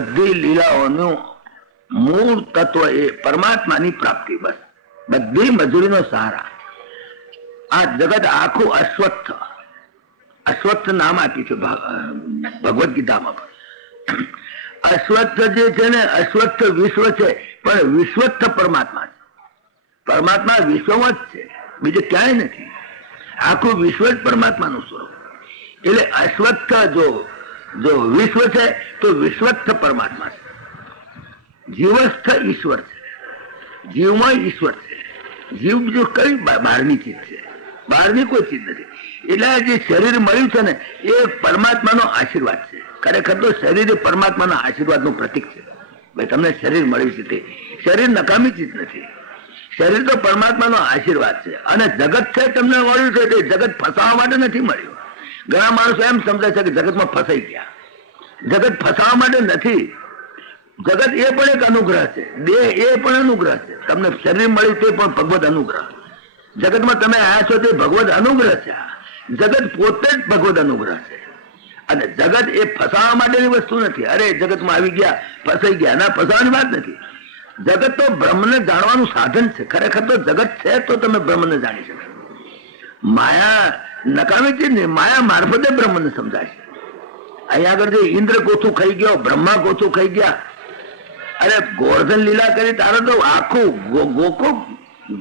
બધી લીલાઓનું મૂળ તત્વ એ પરમાત્માની પ્રાપ્તિ. બસ બધી મજૂરીનો સહારા. આ જગત આખું અશ્વત્થ, અશ્વત્થ નામ આપ્યું છે ભગવદ્ ગીતામાં. અશ્વત્થ જે છે ને, અશ્વત્થ વિશ્વ છે, પણ વિશ્વત્થ પરમાત્મા છે. પરમાત્મા વિશ્વમાં જ છે, બીજે ક્યાંય નથી. આખું વિશ્વ જ પરમાત્માનું સ્વરૂપ. એટલે અશ્વત્થ જો વિશ્વ છે તો વિશ્વત્થ પરમાત્મા છે. જીવસ્થ ઈશ્વર છે, જીવમાં ઈશ્વર છે. જીવ બીજું કઈ બહારની ચીજ છે, બહારની કોઈ ચીજ નથી. એટલે જે શરીર મળ્યું છે ને એ પરમાત્માનો આશીર્વાદ છે. ખરેખર તો શરીર એ પરમાત્માના આશીર્વાદનું પ્રતીક છે. ભાઈ તમને શરીર મળ્યું છે તે શરીર નકામી ચીજ નથી. શરીર તો પરમાત્માનો આશીર્વાદ છે. અને જગત છે તમને મળ્યું છે તે જગત ફસાવા માટે નથી મળ્યું. ઘણા માણસો એમ સમજે છે કે જગતમાં ફસાઈ ગયા. જગત ફસાવા માટે નથી. જગત એ પણ એક અનુગ્રહ છે, દેહ એ પણ અનુગ્રહ છે. તમને શરીર મળ્યું તે પણ ભગવદ અનુગ્રહ. જગતમાં તમે આવ્યા છો તે ભગવદ અનુગ્રહ છે. જગત પોતે જ ભગવદ અનુગ્રહ છે. અને જગત એ ફસાવા માટેની વસ્તુ નથી. અરે જગતમાં આવી ગયા, ફસાઈ ગયા, ના, ફસાવાની વાત નથી. જગત તો બ્રહ્મને જાણવાનું સાધન છે. ખરેખર તો જગત છે તો તમે બ્રહ્મને જાણી શકો. માયા નકામી ચીજ નહીં, માયા મારફતે બ્રહ્મને સમજાય છે. અહીંયા આગળ જે ઇન્દ્ર કોથું ખાઈ ગયો, બ્રહ્મા કોથું ખાઈ ગયા, અરે ગોવર્ધન લીલા કરી તારે તો આખું ગોકો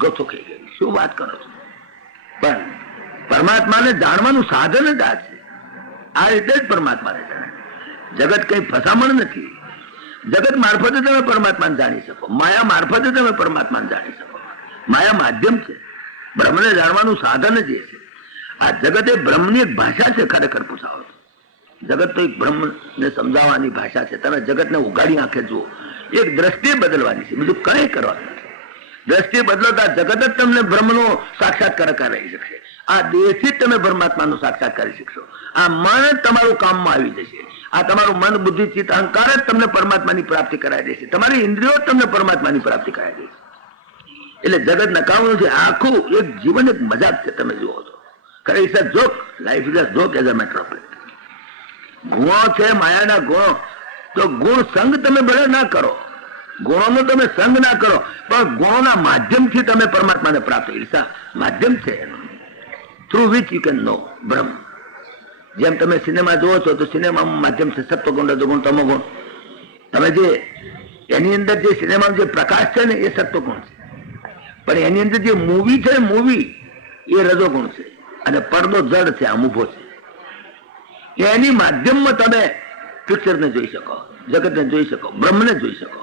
ગોથું ખાઈ ગયું. શું વાત કરો છો? પણ પરમાત્માને જાણવાનું સાધન જ આ છે. આ રીતે જ પરમાત્માને જાણે. જગત કઈ ફસામણ નથી. જગત મારફતે તમે પરમાત્માને જાણી શકો, માયા મારફતે તમે પરમાત્માને જાણી શકો. માયા માધ્યમ છે, બ્રહ્મને જાણવાનું સાધન જ એ છે. આ જગત એ બ્રહ્મની એક ભાષા છે. ખરેખર પૂછાવો જગત તો એક બ્રહ્મને સમજાવવાની ભાષા છે. તમે જગતને ઉગાડી આંખે જુઓ, એક દ્રષ્ટિ બદલવાની છે, બીજું કઈ કરવાનું નથી. દ્રષ્ટિ બદલતા જગત જ તમને બ્રહ્મનો સાક્ષાત્કાર કરી શકશે. આ દેહથી જ તમે પરમાત્માનો સાક્ષાત્કાર કરી શકશો. આ મન જ તમારું કામમાં આવી જશે. આ તમારું મન, બુદ્ધિ, ચિત્ત, અહંકાર જ તમને પરમાત્માની પ્રાપ્તિ કરાવી દેશે. તમારી ઇન્દ્રિયો જ તમને પરમાત્માની પ્રાપ્તિ કરાવી દેશે. એટલે જગત નકામનું છે. આખું એક જીવન એક મજાક છે. તમે જુઓ છો ખરેખર joke, life is a joke as a matter of fact. ગુણો છે માયાના ગુણો, તો ગુણ સંગ તમે ભલે ના કરો, ગુણોનો તમે સંગ ના કરો, પણ ગુણોના માધ્યમથી તમે પરમાત્માને પ્રાપ્ત ઈર્ષા માધ્યમ છે એનું, through which you can no બ્રહ્મ. જેમ તમે સિનેમા જુઓ છો તો સિનેમામાં માધ્યમ છે સત્વગુણ, રજોગુણ, તમોગુણ. તમે જે એની અંદર જે સિનેમામાં જે પ્રકાશ છે ને એ સત્વગુણ છે, પણ એની અંદર જે મૂવી છે, મૂવી એ રજોગુણ છે. અને પડદો જડ છે, આમ ઉભો છે. એની માધ્યમમાં તમે પિક્ચરને જોઈ શકો, જગતને જોઈ શકો, બ્રહ્મને જોઈ શકો.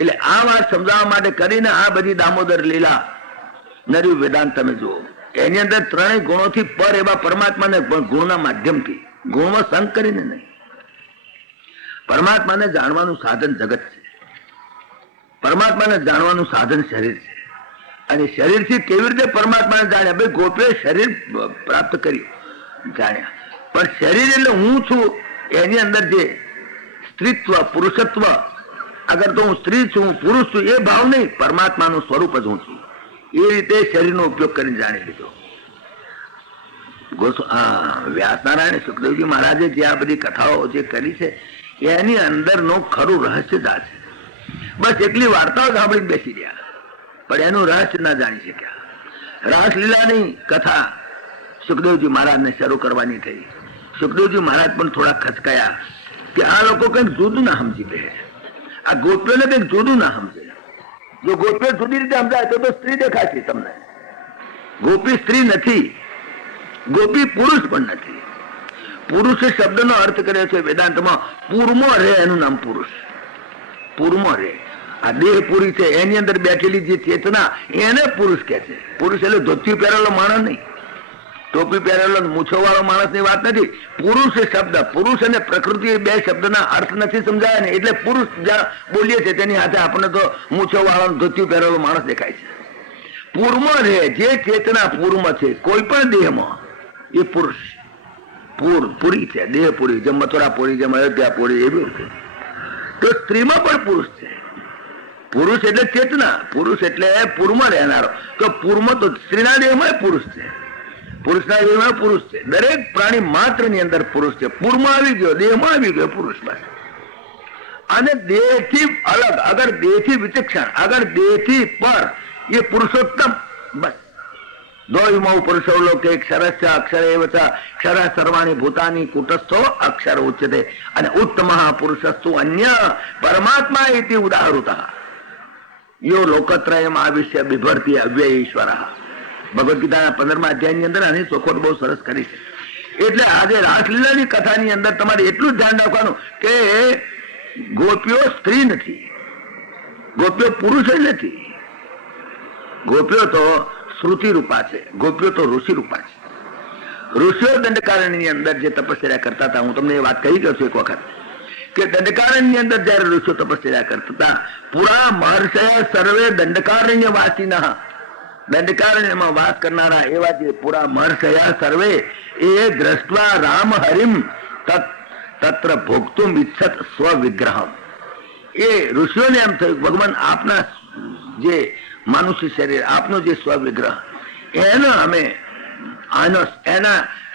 એટલે આ વાત સમજાવવા માટે કરીને આ બધી દામોદર લીલા નર્યું વેદાંત તમે જુઓ, એની અંદર ત્રણેય ગુણોથી પર એવા પરમાત્માને પણ ગુણના માધ્યમથી, ગુણમાં સંગ કરીને નહીં. પરમાત્માને જાણવાનું સાધન જગત છે, પરમાત્માને જાણવાનું સાધન શરીર છે. અને શરીરથી કેવી રીતે પરમાત્માને જાણ્યા? ભાઈ ગોપીએ શરીર પ્રાપ્ત કર્યું, જાણ્યા, પણ શરીર એટલે હું છું. એની અંદર જે સ્ત્રીત્વ, પુરુષત્વ, અગર તો હું સ્ત્રી છું, હું પુરુષ છું, એ ભાવ નહીં, પરમાત્માનું સ્વરૂપ જ હું છું. એ રીતે શરીરનો ઉપયોગ કરીને જાણી લીધો. વ્યાસનારાયણ સુખદેવજી મહારાજે જે આ બધી કથાઓ જે કરી છે એની અંદરનું ખરું રહસ્ય જ આ છે. બસ એકલી વાર્તાઓ સાંભળી બેસી ગયા, પણ એનું રહસ્ય ના જાણી શક્યા. રાસલીલાની કથા સુખદેવજી મહારાજને શરૂ કરવાની થઈ. સુખદેવજી મહારાજ પણ થોડા ખચકાયા કે આ લોકો કંઈક જુદું ના સમજી બે, આ ગોપીઓને કંઈક જુદું ના સમજે. જો ગોપીઓ જુદી રીતે સમજાય તો સ્ત્રી દેખાશે તમને. ગોપી સ્ત્રી નથી, ગોપી પુરુષ પણ નથી. પુરુષ શબ્દનો અર્થ કર્યો છે વેદાંતમાં પૂર્મો રે, એનું નામ પુરુષ. પૂર્મો રે, આ દેહ પુરી છે, એની અંદર બેઠેલી જે ચેતના એને પુરુષ કહે છે. પુરુષ એટલે ધોતી પહેરેલો માણસ નહીં, ટોપી પહેરેલો મૂછો વાળો માણસ ની વાત નથી. પુરુષ શબ્દ, પુરુષ અને પ્રકૃતિ બે શબ્દના અર્થ નથી સમજાય ને, એટલે પુરુષ જ્યાં બોલીએ છીએ તેની સાથે આપણને તો મૂછો વાળો ધોતી પહેરેલો માણસ દેખાય છે. પૂર્મ રે, જે ચેતના પૂર્મ છે કોઈ પણ દેહમાં, એ પુરુષ પુરી છે, દેહ પુરી. જેમ મથુરા પુરી, જેમ અયોધ્યા પુરી, એવી રીતે તો સ્ત્રીમાં પણ પુરુષ છે. પુરુષ એટલે ચેતના, પુરુષ એટલે પૂર્મ રહેનારો. તો પૂર્મ તો સ્ત્રીના દેહમાં પુરુષ છે, પુરુષના દેહમાં પુરુષ છે. દરેક પ્રાણી માત્ર ની અંદર પુરુષ છે. પૂર્મ આવી ગયો, દેહમાં આવી ગયો પુરુષ. બસ અને દેહથી અલગ, અગર દેહથી વિચક્ષણ, અગર દેહથી પર, એ પુરુષોત્તમ. બસ દ્વૈમૌ પુરુષો લોકે ક્ષરશ્ચ અક્ષર એવ ચ ક્ષર સર્વાણી ભૂતાની કુટસ્થો અક્ષર ઉચ્યતે. અને ઉત્તમ પુરુષસ્તુ અન્ય પરમાત્મા ઇતિ ઉદાહૃતઃ યો લોકત્રયમ આવિશ્ય બિભર્તિ અવ્યય ઈશ્વરઃ. ભગવદ ગીતાના 15મા અધ્યાયની અંદર આની ચોખવટ બહુ સરસ કરી છે. એટલે આજે રાસલીલાની કથાની અંદર તમારે એટલું જ ધ્યાન રાખવાનું કે ગોપીઓ સ્ત્રી નથી, ગોપીઓ પુરુષ જ નથી. ગોપીઓ તો શ્રુતિ રૂપા છે, ગોપીઓ તો ઋષિ રૂપા છે. ઋષિઓ દંડકારણ્યની અંદર જે તપસ્યા કરતા હતા, હું તમને એ વાત કહી ગયો છું એક વખત કે દંડકારણ્યની અંદર જયારે ઋષિઓ તપસ્યા કરતા હતા, પુરા મહર્ષય સર્વે દંડકારણ્ય વાસીના, દંડકારણ્યમાં વાસ કરનારા એવા જે પુરા મહર્ષય સર્વે એ દ્રષ્ટવા રામ હરિમ તત્ર ભોગતુમ ઈચ્છત સ્વવિગ્રહમ. એ ઋષિઓને એમ થયું ભગવાન આપના જે માનુષી શરીર, આપનો જે સ્વવિગ્રહ, એનો અમે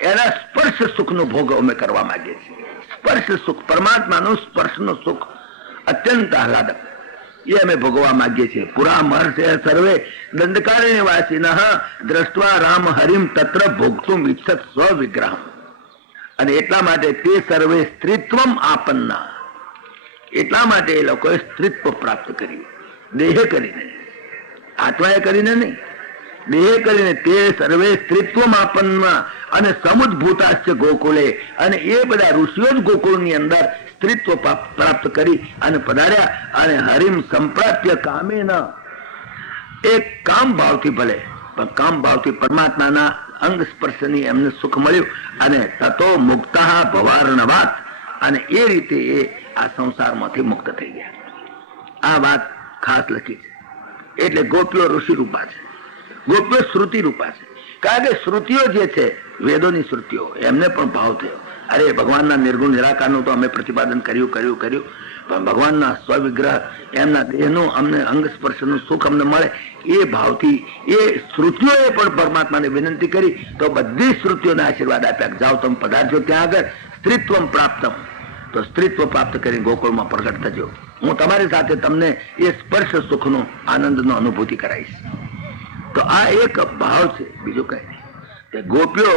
એના સ્પર્શ સુખનો ભોગ અમે કરવા માંગીએ છીએ. સ્પર્શ સુખ, પરમાત્માનું સ્પર્શનું સુખ અત્યંત આહલાદક, એ અમે ભોગવા માંગીએ છીએ. પુરા મહર્ષય સર્વે દંડકારણ્ય વાસીનઃ દ્રષ્ટવા રામ હરિમ તત્ર ભોગતુમ ઈચ્છત સ્વવિગ્રહમ. અને એટલા માટે તે સર્વે સ્ત્રીત્વમ આપન્ના, એટલા માટે એ લોકોએ સ્ત્રીત્વ પ્રાપ્ત કર્યું. દેહ કરીને, આત્માએ કરીને નહીં, દેહ કરીને તે સર્વે સ્ત્રીત્વમ આપન્ના. અને સમુદ્ભૂતાશ્ચ ગોકુળે, અને એ બધા ઋષિઓ જ ગોકુળની અંદર સ્ત્રીત્વ પ્રાપ્ત કરી અને પધાર્યા. અને હરિમ સંપ્રાપ્ય કામેન, એક કામ ભાવથી ભલે પણ કામ ભાવથી પરમાત્માના અંગ સ્પર્શની એમને સુખ મળ્યું. અને તતો મુક્તા ભવાર્ણવાત, અને એ રીતે એ આ સંસારમાંથી મુક્ત થઈ ગયા. આ વાત ખાસ લખી છે. એટલે ગોપીઓ ઋષિ રૂપા છે, ગોપીઓ શ્રુતિ રૂપા છે. કારણ કે શ્રુતિઓ જે છે, વેદોની શ્રુતિઓ, એમને પણ ભાવ થયો. અરે ભગવાનના નિર્ગુણ નિરાકારનું તો અમે પ્રતિપાદન કર્યું, પણ ભગવાનના સ્વવિગ્રહ, એમના દેહનું અમને અંગ સ્પર્શનું સુખ અમને મળે, એ ભાવથી એ શ્રુતિઓએ પણ પરમાત્માને વિનંતી કરી. તો બધી શ્રુતિઓને આશીર્વાદ આપ્યા, જાઓ તમે પધારજો ત્યાં આગળ, સ્ત્રીત્વમ પ્રાપ્તમ. તો સ્ત્રીત્વ પ્રાપ્ત કરી ગોકુળમાં પ્રગટ થજો. હું તમારી સાથે તમને એ સ્પર્શ સુખનો આનંદનો અનુભૂતિ કરાવીશ. તો આ એક ભાવ છે, બીજું કઈ નહીં. ગોપીઓ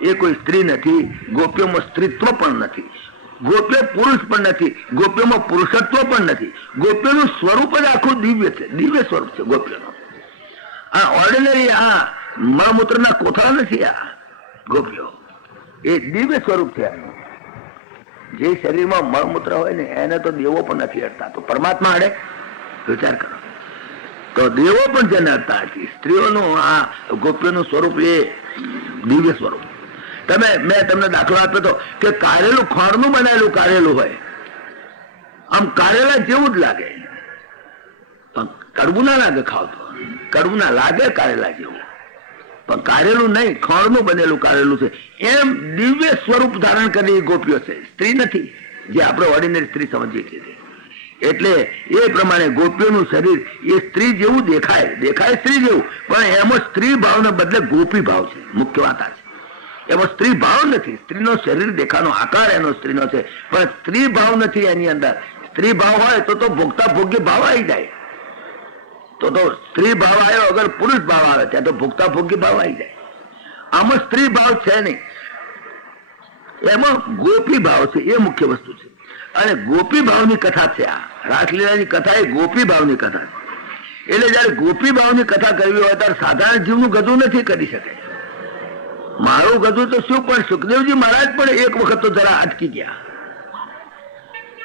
એ કોઈ સ્ત્રી નથી, ગોપીઓમાં સ્ત્રીત્વ પણ નથી, ગોપીઓ પુરુષ પણ નથી, ગોપીઓમાં પુરુષત્વ પણ નથી. ગોપીઓનું સ્વરૂપ જ આખું દિવ્ય છે, દિવ્ય સ્વરૂપ છે ગોપીઓનું. આ ઓર્ડિનરી આ મળમૂત્રના કોથળા નથી. આ ગોપીઓ એ દિવ્ય સ્વરૂપ છે. જે શરીરમાં મળમૂત્ર હોય ને એને તો દેવો પણ નથી અડતા, તો પરમાત્મા અડે? વિચાર કરો. તો દેવો પણ જેને અડતા નથી. સ્ત્રીઓનું આ ગોપીઓનું સ્વરૂપ એ દિવ્ય સ્વરૂપ. મેં તમને દાખલો આપ્યો હતો કે કારેલું, ખોળનું બનાવેલું કારેલું હોય, આમ કારેલા જેવું જ લાગે, પણ કડવું ના લાગે. ખાવ તો કડવું ના લાગે કારેલા જેવું, પણ કારેલું નહીં, ખોળનું બનેલું કારેલું છે. એમ દિવ્ય સ્વરૂપ ધારણ કરી ગોપીઓ છે, સ્ત્રી નથી જે આપણે ઓર્ડિનરી સ્ત્રી સમજીએ છીએ. એટલે એ પ્રમાણે ગોપીઓનું શરીર એ સ્ત્રી જેવું દેખાય સ્ત્રી જેવું, પણ એમાં સ્ત્રી ભાવને બદલે ગોપી ભાવ છે. મુખ્ય વાત આ છે, એમાં સ્ત્રી ભાવ નથી. સ્ત્રીનો શરીર દેખાનો આકાર એનો સ્ત્રીનો છે, પણ સ્ત્રી ભાવ નથી એની અંદર. સ્ત્રી ભાવ હોય તો ભોગતા ભોગ્ય ભાવ આવી જાય. તો સ્ત્રી ભાવ આવ્યો, અગર પુરુષ ભાવ આવે ત્યાં તો ભોગતા ભોગ્ય ભાવ આવી જાય. આમાં સ્ત્રી ભાવ છે નહીં, એમાં ગોપી ભાવ છે, એ મુખ્ય વસ્તુ છે. અને ગોપી ભાવની કથા છે. આ રાસલીલાની કથા એ ગોપી ભાવની કથા છે. એટલે જયારે ગોપી ભાવની કથા કરવી હોય ત્યારે સાધારણ જીવનું ગધું નથી કરી શકે. મારું ગધું તો શું, પણ સુખદેવજી મહારાજ પણ એક વખત તો જરા અટકી ગયા.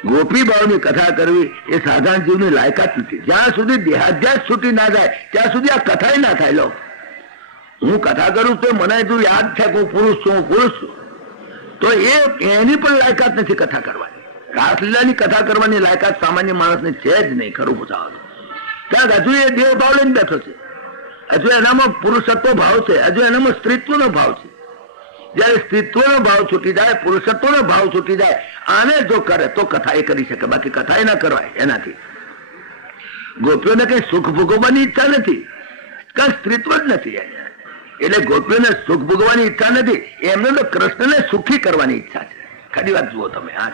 ગોપી ભાવની કથા કરવી એ સાધારણ જીવની લાયકાત નથી. જ્યાં સુધી દેહાધ્યાસ છૂટી ના જાય ત્યાં સુધી આ કથા ના થાય. લો, હું કથા કરું તો મને તું યાદ છે કે હું પુરુષ છું, તો એની પણ લાયકાત નથી કથા કરવાની. રાસલીલાની કથા કરવાની લાયકાત સામાન્ય માણસની છે જ નહીં, ખરું પૂછાવ. કારણ કે હજુ એ દેહ ભાવ લઈને બેઠો છે, હજુ એનામાં પુરુષત્વ ભાવ છે, હજુ એનામાં સ્ત્રીત્વનો ભાવ છે. જયારે સ્ત્રીત્વનો ભાવ છૂટી જાય, પુરુષત્વનો ભાવ છૂટી જાય, આને જો કરે તો કથા એ કરી શકે, બાકી કથા એ ના કરવાય એનાથી. ગોપીઓને કઈ સુખ ભોગવવાની ઈચ્છા નથી, કઈ સ્ત્રીત્વ જ નથી. એટલે ગોપીઓને સુખ ભોગવવાની ઈચ્છા નથી, એમને તો કૃષ્ણને સુખી કરવાની ઈચ્છા છે. ખરી વાત જુઓ તમે. આ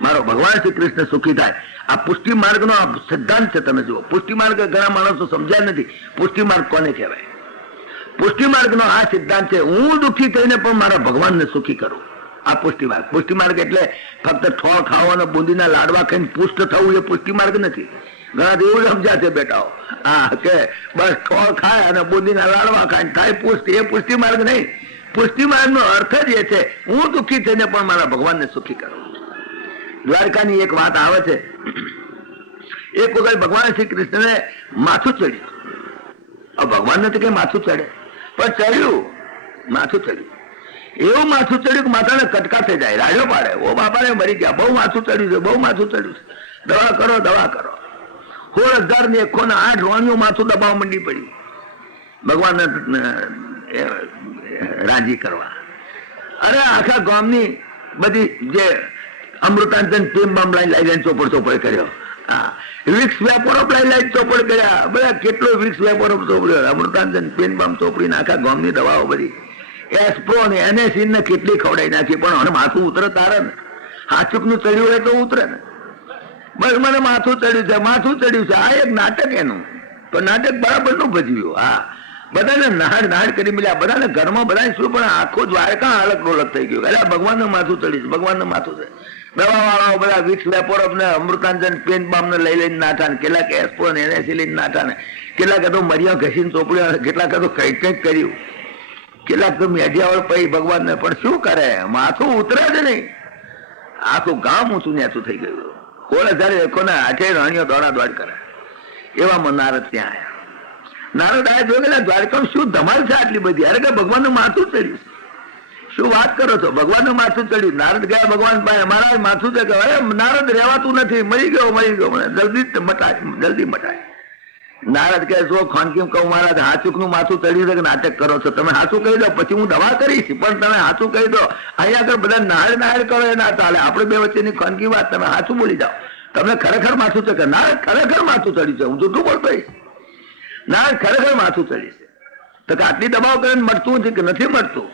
મારો ભગવાન શ્રી કૃષ્ણ સુખી થાય. આ પુષ્ટિ માર્ગનો સિદ્ધાંત છે. તમે જુઓ, પુષ્ટિ માર્ગ ઘણા માણસો સમજ્યા નથી. પુષ્ટિ માર્ગ કોને કહેવાય? પુષ્ટિ માર્ગનો આ સિદ્ધાંત છે, હું દુઃખી થઈને પણ મારા ભગવાનને સુખી કરું. આ પુષ્ટિ માર્ગ. પુષ્ટિ માર્ગ એટલે ફક્ત ઠોળ ખાવાનો, બુંદીના લાડવા ખાઈને પુષ્ટ થવું, એ પુષ્ટિ માર્ગ નથી. ઘણા એવું સમજ્યા છે બેટાઓ, હા, કે બસ ઠોળ ખાય અને બુંદીના લાડવા ખાય થાય પુષ્ટિ. એ પુષ્ટિ માર્ગ નહીં. પુષ્ટિ માર્ગનો અર્થ જ એ છે, હું દુઃખી થઈને પણ મારા ભગવાનને સુખી કરું. દ્વારકાની એક વાત આવે છે, એક વખત ભગવાન શ્રી કૃષ્ણને માથું ચડ્યું. ભગવાનને તો કઈ માથું ચડે, પણ ચડ્યું, માથું ચડ્યું. એવું માથું ચડ્યું કે માથાને કટકા થઈ જાય, રાડ્યો પાડે. ઓ બાપાને મરી ગયા, બહુ માથું ચડ્યું છે, બહુ માથું ચડ્યું છે, દવા કરો, દવા કરો. 16,000 ની 108 રોણીઓ માથું દબાવવા માંડી પડી ભગવાનને રાજી કરવા. અરે આખા ગામની બધી જે અમૃતાંજન ટીમ બામ લઈ ચોપડ કર્યો. હા, વિક્સ વેપોરો લઈ ચોપડ કર્યા. બધા કેટલો વિક્સ વેપોરો ચોપડ્યો, અમૃતાંજન પેન બામ ચોપડીને આખા ગામની દવાઓ બધી એસ્પ્રો ને એનેસિન ને કેટલી ખવડાવી નાખી. પણ હવે માથું ઉતરે તારે ને, હાચુક નું ચડ્યું હોય તો ઉતરે ને. બસ મને માથું ચડ્યું છે, માથું ચડ્યું છે. આ એક નાટક એનું, તો નાટક બરાબર નું ભજવ્યું. હા, બધાને નાડ કરી મળ્યા, બધાને ઘરમાં બધા શું, પણ આખો દ્વારકા અલગ ડોલક થઈ ગયું. એટલે ભગવાનનું માથું ચડ્યું, ભગવાનનું માથું છે. દવા વાળાઓ બધા વિક્સ વેપોરપ ને અમૃતાંજન પેન બામ ને લઈને નાઠા ને, કેટલાક એસ્પો ને એનેસી લઈને નાઠા ને, કેટલાક તો મરિયા ઘસીને ચોપડ્યા, કેટલાક તો કંઈક કર્યું, કેટલાક તો મેઢિયાવળ પડી ભગવાનને. પણ શું કરે, માથું ઉતરે જ નહીં. આખું ગામ ઊંચું નેચું થઈ ગયું. 16,000 એકોને 8 રાણીઓ દોડા દોડ કરે. એવામાં નારદ ત્યાં આવ્યા. નારદ આવ્યા જોયું દ્વારકામાં શું ધમાલ છે આટલી બધી. અરે કે ભગવાનનું માથું ચડ્યું. શું વાત કરો છો, ભગવાનનું માથું ચડ્યું. નારદ ગયા ભગવાન પાસે, મારા માથું છે કે અરે નારદ રહેવાતું નથી, મરી ગયો જલ્દી મટાય, જલ્દી મટાય. નારદ કહે જો ખાનકીમ કહું મહારાજ, હાચુક નું માથું ચડ્યું છે કે નાટક કરો છો? તમે હાચું કહી દો, પછી હું દવા કરીશ, પણ તમે હાચું કહી દો. અહીંયા આગળ બધા નાળ કરો એ ના ચાલે. આપણે બે વચ્ચેની ખાનકી વાત, તમે હાચું બોલી જાઓ. તમને ખરેખર માથું છે કે? નારદ ખરેખર માથું ચડ્યું છે, હું જૂઠું બોલતો હોઈશ. નારદ ખરેખર માથું ચડ્યું છે. તો કે આટલી દવાઓ કરીને મળતું નથી કે નથી મળતું?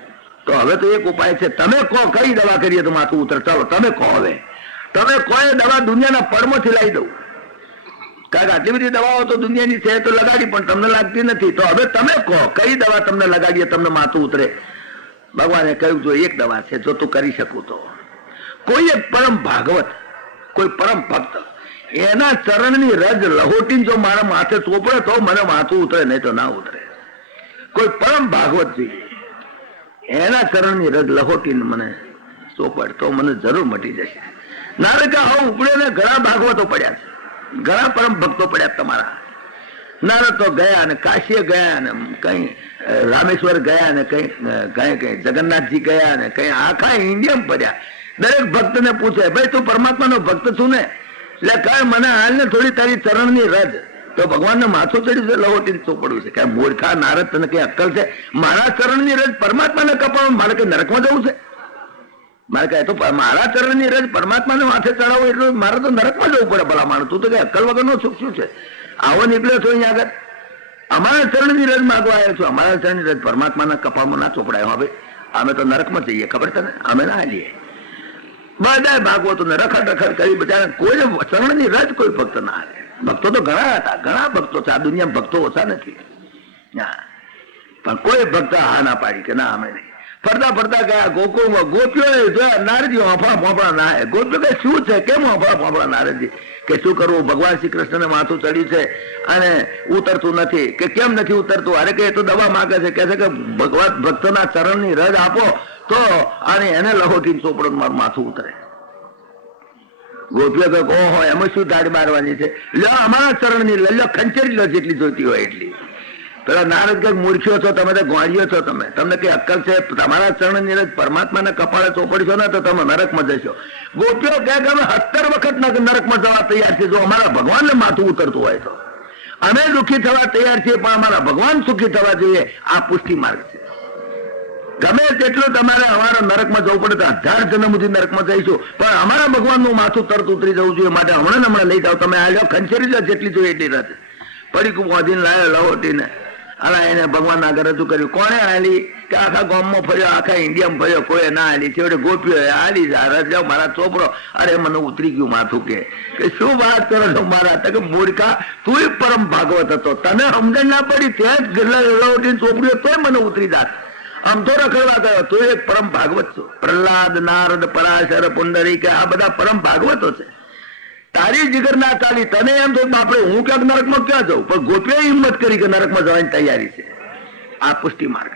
તો હવે તો એક ઉપાય છે, તમે કહો કઈ દવા કરીએ તો માથું ઉતરે. ચાલો તમે કહો. હવે તમે કહો એ દવા દુનિયાના પડમાંથી લાવી દઉં. કારણ કે આટલી બધી દવાઓ તો દુનિયાની છે તો લગાડી, પણ તમને લાગતી નથી. તો હવે તમે કહો કઈ દવા તમને લગાડીએ તમને માથું ઉતરે. ભગવાને કહ્યું જો એક દવા છે, જો તું કરી શકું તો કોઈ એક પરમ ભાગવત, કોઈ પરમ ભક્ત, એના ચરણની રજ લહોટીને જો મારા માથે ચોપડે તો મને માથું ઉતરે, નહીં તો ના ઉતરે. કોઈ પરમ ભાગવત જોઈએ, એના ચરણની રજ લહોટીને મને ચોપડ તો મને જરૂર મટી જશે. નારદ હવે ઉપડે ને ઘણા ભાગવતો પડ્યા છે, ઘણા પરમ ભક્તો પડ્યા તમારા. નારદ તો ગયા ને કાશીએ ગયા ને કઈ રામેશ્વર ગયા ને કઈ જગન્નાથજી ગયા ને કઈ આખા ઇન્ડિયામાં પડ્યા. દરેક ભક્તને પૂછે ભાઈ તું પરમાત્માનો ભક્ત છું ને, એટલે કઈ મને હાલ ને થોડી તારી ચરણની રજ. તો ભગવાનને માથું ચડ્યું છે, લહોટી ચોપડવું છે. કે મૂર્ખા નારદ, તને કઈ અક્કલ છે? મારા ચરણની રજ પરમાત્માને કપાવવા મારે કઈ નરકમાં જવું છે? મારે કહે તો મારા ચરણની રજ પરમાત્માને માથે ચડાવવું એટલે મારે તો નરકમાં જવું પડે. ભલા માણસ, તું તો કઈ અક્કલ વગરનો સુખ શું છે? આવો નીકળ્યો છો અહીંયા આગળ. અમારા ચરણની રજ માગવા આવ્યો છું. અમારા ચરણની રજ પરમાત્માના કપાળમાં ના ચોપડાયો. હવે અમે તો નરકમાં જઈએ, ખબર તને? અમે ના હાલીએ. બધા ભાગવતો ને રખડ રખડ કરી બધા, કોઈ ચરણની રજ કોઈ ભક્ત ના હાલે. ભક્તો તો ઘણા હતા, ઘણા ભક્તો છે. આ દુનિયામાં ભક્તો ઓછા નથી, પણ કોઈ ભક્ત હા ના પાડી કે ના અમે નહીં. ફરતા ફરતા ગયા ગોકુળમાં. ગોપીઓ નારદજી હોંફળા ફોંફળા ના. ગોપીઓ કે શું છે, કેમ હોંફળા ફોંફળા? નારદજી કે શું કરવું, ભગવાન શ્રી કૃષ્ણને માથું ચડ્યું છે અને ઉતરતું નથી. કે કેમ નથી ઉતરતું? અરે કે એ તો દવા માંગે છે. કે છે કે ભગવાન ભક્તના ચરણની રજ આપો તો અને એને લહોટીને ચોપડો મારું માથું ઉતરે. ગોપીઓ કે ઓહો એમાં શું દાઢ મારવાની છે? લ્યો અમારા ચરણની લો, ખંચેરી લો જેટલી જોઈતી હોય એટલી. પેલા નારદ કઈક મૂર્ખ્યો છો તમે, તો ગોળીઓ છો તમે, તમને કઈ અક્કલ છે? તમારા ચરણની રજ પરમાત્માના કપાળે ચોપડશો ને તો તમે નરકમાં જશો. ગોપીઓ કહે કે અમે 17 વખત નરકમાં જવા તૈયાર છીએ જો અમારા ભગવાનને માથું ઉતરતું હોય તો. અમે દુઃખી થવા તૈયાર છીએ, પણ અમારા ભગવાન સુખી થવા જોઈએ. આ પુષ્ટિ માર્ગ છે. ગમે તેટલું તમારે અમારા નરકમાં જવું પડે તો 1000 જન્મ સુધી નરકમાં જઈશું, પણ અમારા ભગવાનનું માથું તરત ઉતરી જવું જોઈએ. માટે હમણાં લઈ જાઓ તમે. આ લો ખંચેરી લો જેટલી જોઈએ એટલી રજ. પડીકું વાંધીને લાવ્યો લહોટીને અને એને ભગવાન આગળ રજૂ કર્યું. કોણે હાલી? કે આખા ગામમાં ફર્યો, આખા ઇન્ડિયામાં ફર્યો, કોઈ ના હાલી. છેવટે ગોપીઓ હાલી જાઓ મારા છોકરો. અરે મને ઉતરી ગયું માથું. કે શું વાત કરો છો મારા? તો કે મૂર્ખા, તું પરમ ભાગવત હતો, તને સમજણ ના પડી, ત્યાં જ ગરલા ચોપડીઓ તોય મને ઉતરી જાત. આમ તો રખડવા ગયો, તું એક પરમ ભાગવત છો. પ્રહલાદ, નારદ, પરાશર, પુંડરી કે આ બધા પરમ ભાગવતો છે. તારી જીગર ના ચાલી. તને એમ તો બાપરે હું ક્યાંક નરકમાં ક્યાં જાઉં? પણ ગોપીએ હિંમત કરી કે નરકમાં જવાની તૈયારી છે. આ પુષ્ટિ માર્ગ.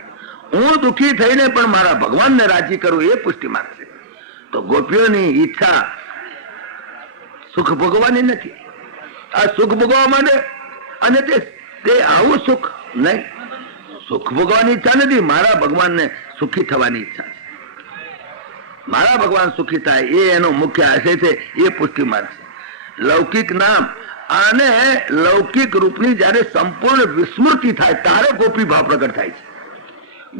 હું દુઃખી થઈને પણ મારા ભગવાનને રાજી કરું, એ પુષ્ટિ માર્ગ છે. તો ગોપીઓની ઈચ્છા સુખ ભોગવવાની નથી. આ સુખ ભોગવવા માટે, અને તે આવું સુખ નહીં, સુખ ભોગવવાની ઈચ્છા નથી. મારા ભગવાનને સુખી થવાની ઈચ્છા છે. મારા ભગવાન સુખી થાય એ એનો મુખ્ય આશય છે. એ પુષ્ટિ માર્ગ છે. લૌકિક નામ અને લૌકિક રૂપની જયારે સંપૂર્ણ વિસ્મૃતિ થાય ત્યારે ગોપી ભાવ પ્રગટ થાય છે.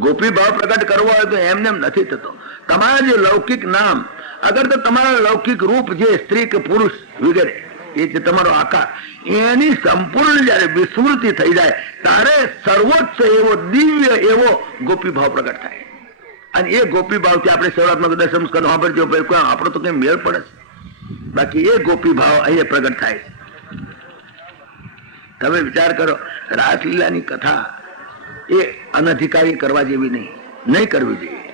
ગોપી ભાવ પ્રગટ કરવો હોય તો એમને એમ નથી થતો. તમારા જે લૌકિક નામ, અગર તો તમારા લૌકિક રૂપ જે સ્ત્રી કે પુરુષ વગેરે એ જે તમારો આકાર, એની સંપૂર્ણ જયારે વિસ્મૃતિ થઈ જાય ત્યારે સર્વોચ્ચ એવો દિવ્ય એવો ગોપી ભાવ પ્રગટ થાય. અને એ ગોપી ભાવથી આપણે શરૂઆતમાં દર્શન કરો સાંભળજો, આપણો તો કઈ મેળ પડે છે. બાકી એ ગોપી ભાવ અહીંયા પ્રગટ થાય છે. તમે વિચાર કરો, રાસલીલાની કથા એ અનધિકારી કરવા જેવી નહીં કરવી જોઈએ.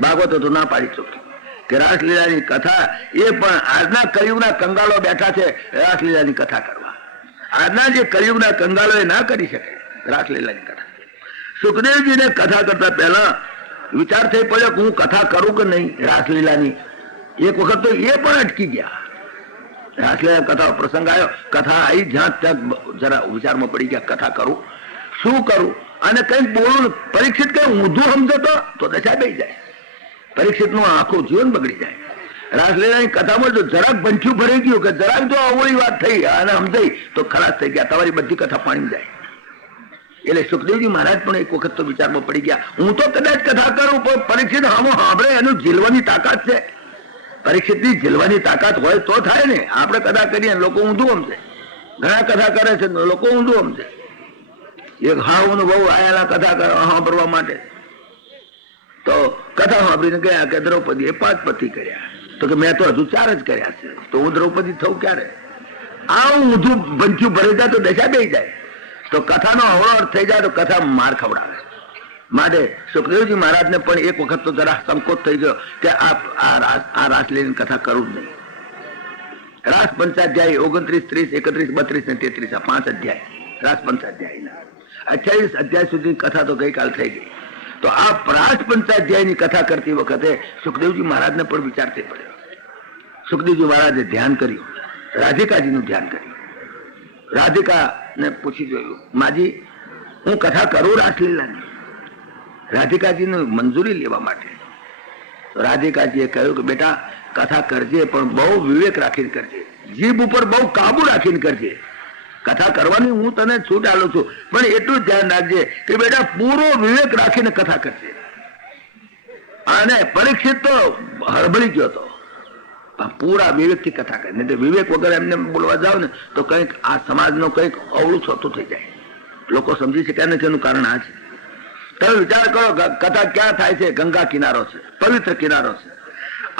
ભાગવતો તો ના પાડી ચૂકી કે રાસલીલાની કથા એ પણ આજના કળિયુગના કંગાળો બેઠા છે રાસલીલાની કથા કરવા. આજના જે કળિયુગના કંગાળો એ ના કરી શકે રાસલીલાની કથા. સુખદેવજીને કથા કરતા પહેલા વિચાર થઈ પડ્યો કે હું કથા કરું કે નહીં રાસલીલાની. એક વખત તો એ પણ અટકી ગયા. રાસલીલા કથા પ્રસંગ આવ્યો, કથા આવી, જ્યાં ત્યાં જરા વિચારમાં પડી ગયા કથા કરું, શું કરું, અને કઈક બોલું. પરીક્ષિત કઈ ઊંધું સમજો તો દશા બેસી જાય. પરીક્ષિત નું આખું જીવન બગડી જાય. રાસલીલાની કથામાં જો જરાક બંઠ્યું ભરાઈ ગયું કે જરાક જો અવળી વાત થઈ અને સમજાઈ તો ખલાસ થઈ ગયા, તમારી બધી કથા પાણી જાય. એટલે સુખદેવજી મહારાજ પણ એક વખત તો વિચારમાં પડી ગયા, હું તો કદાચ કથા કરું પણ પરીક્ષિત સાંભળે એનું ઝીલવાની તાકાત છે. પરીક્ષિત ની ઝીલવાની તાકાત હોય તો થાય ને. આપણે કથા કરીએ લોકો ઊંધું સમજે. ઘણા કથા કરે છે લોકો ઊંધું સમજે. એક હાઉ નો બહુ આયેલા કથા સાંભળવા માટે, તો કથા સાંભળીને ગયા કે દ્રૌપદી એ 5 પતિ કર્યા. તો કે મેં તો હજુ 4 જ કર્યા છે, તો હું દ્રૌપદી થઉં ક્યારે? આવું ઊંધું બંચ્યું ભરી જાય તો દશા બેસી જાય. તો કથાનો અવળો અર્થ થઈ જાય તો કથા માર ખવડાવે. માટે સુખદેવજી મહારાજને પણ એક વખત તો જરા સંકોચ થઈ ગયો કે આ રાસલીલાની કથા કરું જ નહીં. રાસ પંચાધ્યાય 29, 30, 31, 32 ને 33 આ 5 અધ્યાય રાસ પંચાધ્યાયના 28 અધ્યાય સુધી કથા તો ગઈકાલ થઈ ગઈ. તો આ રાસ પંચાધ્યાયની કથા કરતી વખતે સુખદેવજી મહારાજને પણ વિચાર થઈ પડ્યો. સુખદેવજી મહારાજે ધ્યાન કર્યું, રાધિકાજીનું ધ્યાન કર્યું. રાધિકાને પૂછી જોયું, માજી હું કથા કરું રાસલીલાની? રાધિકાજીની મંજૂરી લેવા માટે. રાધિકાજીએ કહ્યું કે બેટા કથા કરજે પણ બહુ વિવેક રાખીને કરજે, જીભ ઉપર બહુ કાબુ રાખીને કરજે. કથા કરવાની હું તને છૂટ આલું છું, પણ એટલું જ ધ્યાન રાખજે કે બેટા પૂરો વિવેક રાખીને કથા કરજે. અને પરીક્ષિત તો હળબળી ગયો હતો, પૂરા વિવેક થી કથા કરે. નહીં તો વિવેક વગર એમને બોલવા જાવ ને તો કંઈક આ સમાજનો કંઈક અવળું છતું થઈ જાય. લોકો સમજી શક્યા નથી, એનું કારણ આ છે. તમે વિચાર કરો, કથા ક્યાં થાય છે? ગંગા કિનારો છે, પવિત્ર કિનારો છે,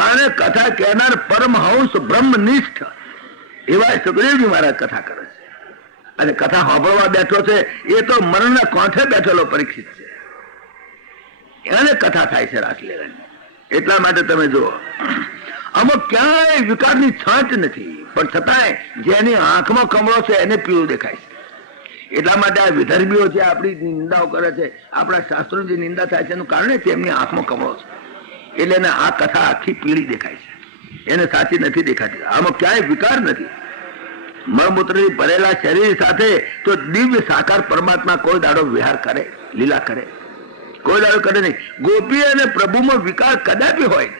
અને કથા કહેનાર પરમહંસ બ્રહ્મનિષ્ઠ એવા સુખદેવજી મહારાજ કથા કરે છે. અને કથા સાંભળવા બેઠો છે એ તો મરણના કોઠે બેઠેલો પરીક્ષિત છે, એને કથા થાય છે રાસલીલાની. એટલા માટે તમે જુઓ, અમુક ક્યાંય વિકારની છાંટ નથી, પણ છતાંય જેની આંખમાં કમળો છે એને પીળું દેખાય છે. એટલા માટે આ વિધર્મીઓ છે, આપણી નિંદાઓ કરે છે, આપણા શાસ્ત્રોની જે નિંદા થાય છે એનું કારણે તેમની આંખમાં કમળો છે, એટલે એને આ કથા આખી પીળી દેખાય છે, એને સાચી નથી દેખાતી. આમાં ક્યાંય વિકાર નથી. મળમૂત્રથી ભરેલા શરીર સાથે તો દિવ્ય સાકાર પરમાત્મા કોઈ દાડો વિહાર કરે, લીલા કરે, કોઈ દાડો કરે નહીં. ગોપી અને પ્રભુમાં વિકાર કદાપી હોય,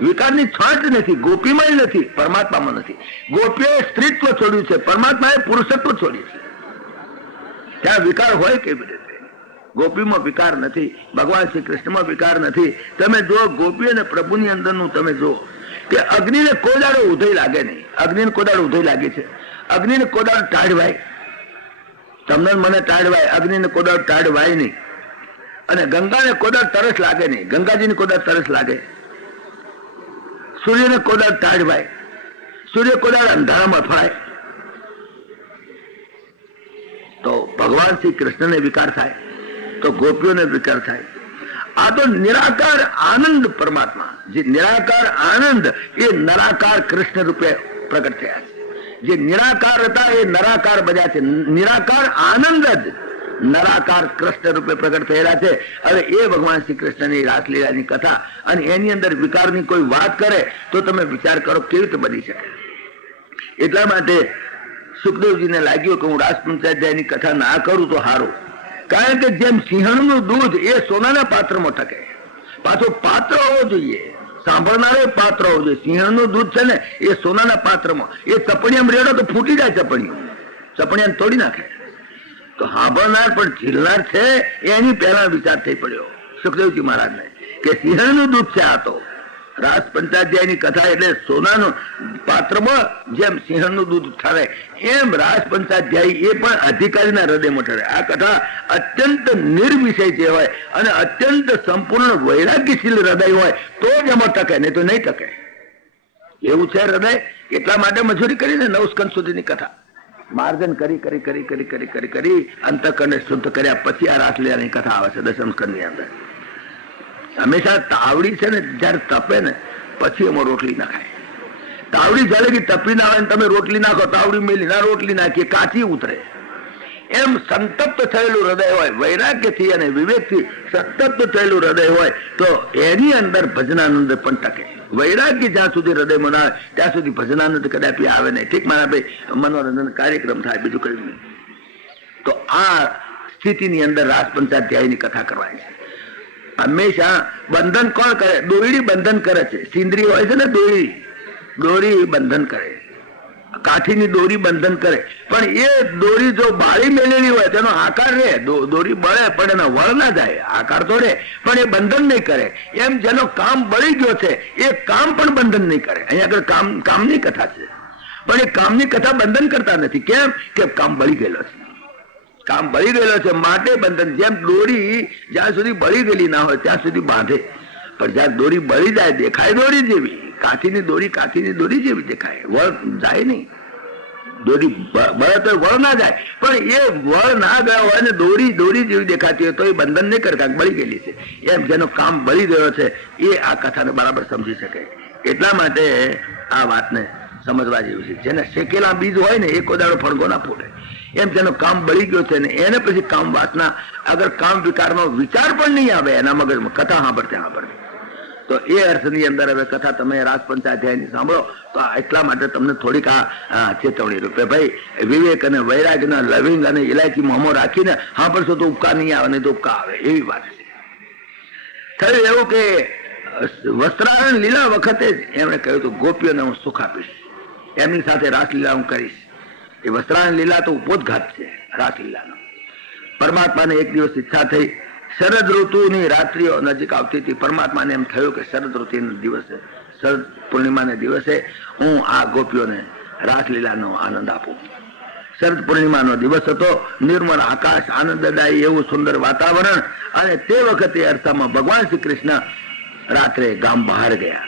વિકારની છાંટ નથી, ગોપીમાં નથી, પરમાત્મામાં નથી. ગોપીએ સ્ત્રીત્વ છોડ્યું છે, પરમાત્માએ પુરુષત્વ છોડ્યું છે. ત્યાં વિકાર હોય કેવી રીતે? ગોપીમાં વિકાર નથી, ભગવાન શ્રી કૃષ્ણમાં વિકાર નથી. તમે જો ગોપી અને પ્રભુની અંદરનું તમે જો કે અગ્નિને કોઈ દાડો ઉધઈ લાગે નહીં. અગ્નિને કોઈ દાડો ઉધઈ લાગે છે? અગ્નિને કોઈ દાડો ટાઢ ભાઈ? તમને મને ટાળવાય, અગ્નિને કોદાળ ટાળવાય નહીં, અને ગંગાને કોદાળ તરસ લાગે નહીં, ગંગાજીને કોદાળ તરસ લાગે. સૂર્યને કોદાળ ટાળવાય, સૂર્ય કોદાળ અંધારામાં ફાય. તો ભગવાન શ્રી કૃષ્ણને વિકાર થાય તો ગોપીઓને વિકાર થાય. આ તો નિરાકાર આનંદ પરમાત્મા, જે નિરાકાર આનંદ એ નરાકાર કૃષ્ણ રૂપે પ્રગટ થયા છે. જે નિરાકાર હતા એ નરાકાર બન્યા છે. નિરાકાર આનંદ જ નરાકાર કૃષ્ણ રૂપે પ્રગટ થયેલા છે. હવે એ ભગવાન શ્રી કૃષ્ણની રાસલીલાની કથા અને એની અંદર વિકારની કોઈ વાત કરે તો તમે વિચાર કરો કેવી રીતે બની શકે. એટલા માટે સુખદેવજીને લાગ્યું કે હું રાસપંચાધ્યાયની કથા ના કરું તો સારું. કારણ કે જેમ સિંહણનું દૂધ એ સોનાના પાત્રમાં ટકે, પાછો પાત્ર હોવો જોઈએ, સાંભળનારો પાત્ર હોવો જોઈએ. સિંહણનું દૂધ છે ને એ સોનાના પાત્રમાં, એ ચપણીયામાં રેડો તો ફૂટી જાય, ચપણીયાને તોડી નાખે. તો સાંભળનાર પણ ઝીલનાર છે એની પહેલા વિચાર થઈ પડ્યો સુખદેવજી મહારાજને કે સિંહણનું દૂધ છે આ તો. રાસ પંચાધ્યાયની કથા એટલે સોનાનું પાત્રમાં જેમ સિંહણનું દૂધ ઠરે એમ રાસ પંચાધ્યાયી એ પણ અધિકારીના હૃદયમાં ઠરે. આ કથા અત્યંત નિર્વિષય જે હોય અને અત્યંત સંપૂર્ણ વૈરાગ્યશીલ હૃદય હોય તો જ એમાં ટકે, નહીં તો નહીં ટકે. એવું છે હૃદય. એટલા માટે મજૂરી કરીને 9 સ્કંદ સુધીની કથા માર્જન કરી કરી કરી કરી કરી કરી કરી અંતઃકરણને શુદ્ધ કર્યા પછી આ રાસલીલાની કથા આવે છે 10મ સ્કંદની અંદર. હંમેશા તાવડી છે ને જયારે તપે ને પછી એમાં રોટલી ના ખાય. તાવડી જયારે તપી ના આવે તમે રોટલી નાખો, તાવડી મેલી ના રોટલી નાખીએ કાચી ઉતરે. એમ સંતપ્ત થયેલું હૃદય હોય, વૈરાગ્યથી અને વિવેકથી સંતપ્ત થયેલું હૃદય હોય તો એની અંદર ભજનાનંદ પણ ટકે. વૈરાગ્ય જ્યાં સુધી હૃદયમાં ના આવે ત્યાં સુધી ભજનાનંદ કદાપી આવે નહીં. ઠીક મારા ભાઈ મનોરંજન કાર્યક્રમ થાય, બીજું કઈ નહીં. તો આ સ્થિતિની અંદર રાસ પંચાધ્યાયની કથા કરવાની છે. હંમેશા બંધન કોણ કરે? દોરડી બંધન કરે છે. સિંદરી હોય છે ને દોરી બંધન કરે, કાઠીની દોરી બંધન કરે. પણ એ દોરી જો બાળી મેલેલી હોય તેનો આકાર રહે, દોરી બળે પણ એનો વળ ના જાય, આકાર તો રહે પણ એ બંધન નહીં કરે. એમ જેનો કામ બળી ગયો છે એ કામ પણ બંધન નહીં કરે. અહીંયા આગળ કામની કથા છે પણ એ કામની કથા બંધન કરતા નથી. કેમ કે કામ બળી ગયેલો છે, કામ બળી ગયેલો છે માટે બંધન. જેમ દોરી જ્યાં સુધી બળી ગયેલી ના હોય ત્યાં સુધી બાંધે, પણ જ્યાં દોરી બળી જાય દેખાય દોરી જેવી, કાઠીની દોરી જેવી દેખાય, વળ જાય નહીં. દોરી બળે તો વળ ના જાય, પણ એ વળ ના ગયા હોય ને દોરી જેવી દેખાતી હોય તો એ બંધન નહીં કરે, કારણ બળી ગયેલી છે. એમ જેનો કામ બળી ગયો છે એ આ કથાને બરાબર સમજી શકે. એટલા માટે આ વાતને સમજવા જેવી છે. જેને શેકેલા બીજ હોય ને એ કોદાળો ફણગો ના ફૂટે. એમ જેનો કામ બળી ગયો છે ને એને પછી કામ વાસના, અગર કામ વિકારનો વિચાર પણ નહીં આવે એના મગજમાં, કથા સાંભળતે તો એ અર્થની અંદર હવે કથા તમે રાસ પંચાધ્યાયની સાંભળો તો એટલા માટે તમને થોડીક આ ચેતવણી રૂપે ભાઈ વિવેક અને વૈરાગ્યના લવિંગ અને ઇલાયચી મોમો રાખીને સાંભળશો તો ઉપકાર નહીં આવે, નહીં તો ઉપકાર આવે, એવી વાત છે. થયું એવું કે વસ્ત્રાહરણ લીલા વખતે જ એમણે કહ્યું તો ગોપીઓને હું સુખ આપીશ, એમની સાથે રાસલીલા હું કરીશ. એ વસ્ત્રાહરણ લીલા તો ઉપોદઘાત છે રાસલીલાનો. પરમાત્માને એક દિવસ ઈચ્છા થઈ, શરદ ઋતુની રાત્રિઓ નજીક આવતી હતી. પરમાત્માને એમ થયું કે શરદ ઋતુના દિવસે, શરદ પૂર્ણિમાના દિવસે હું આ ગોપીઓને રાસલીલાનો આનંદ આપું. શરદ પૂર્ણિમાનો દિવસ હતો, નિર્મળ આકાશ, આનંદદાયી એવું સુંદર વાતાવરણ. અને તે વખતે અરસામાં ભગવાન શ્રી કૃષ્ણ રાત્રે ગામ બહાર ગયા.